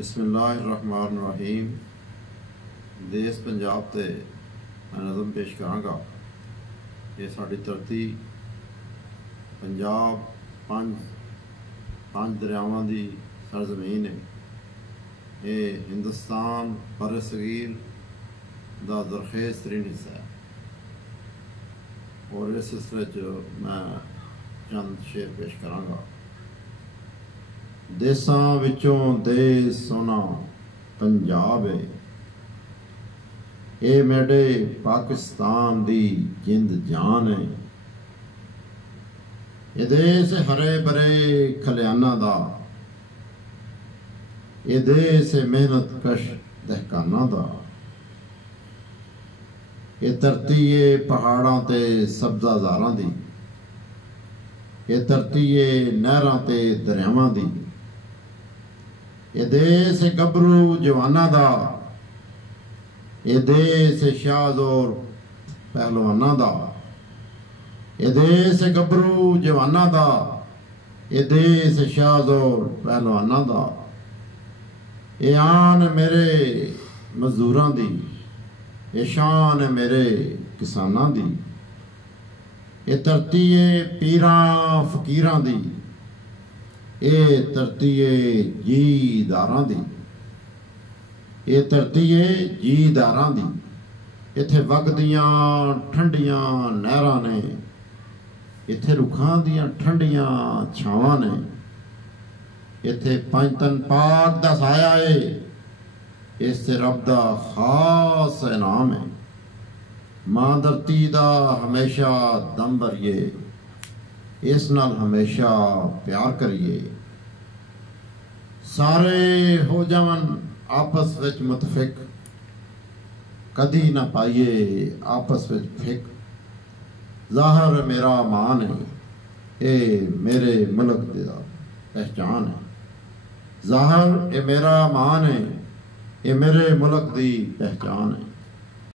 बिस्मिल्लाहिर्रहमानिर्रहीम। देश पंजाब ते मैं नज़म पेश करांगा। ये साड़ी धरती पंजाब पंज दरियावां दी सरजमीन है। ये हिंदुस्तान बर सगीर दा दरखेज़ तरीन हिस्सा है और इस सिलसिले च मैं चंद शेर पेश करांगा। देसां विचों देस सोना पंजाब है, ये मेरे पाकिस्तान दी जिंद जान है। ये देश हरे भरे खलियाना दा, ये देश मेहनत कश दहकाना दा। ये धरती है पहाड़ां ते सब्ज़ाज़ारां दी, ये धरती है नहरां ते दरियावां दी। ये देश गबरू जवाना दा, ये देश शाहज़ोर पहलवाना दा। ये देश गबरू जवाना दा, ये देश शाहज़ोर पहलवाना दा। ये आन मेरे मजदूरां दी, ये शान मेरे किसानां दी। ये धरती है पीरां फकीरां दी, ये धरती है जीदारां दी। ये धरती है जीदारां दी। इत्थे वगदियां ठंडियां नहरां ने, इत्थे रुखां दियां ठंडियां छावां ने। इत्थे पंजतन पाक दा साया है, इस रब दा खास इनाम है। मां धरती दा हमेशा दम भरिए, इस नाल हमेशा प्यार करिए। सारे हो जावन आपस विच मुतफिक, कदी ना पाइए आपस विच फिक। ज़ाहर मेरा मान है, ये मेरे मुल्क दा पहचान है। ज़ाहर ये मेरा मान है, ये मेरे मुल्क दी पहचान है।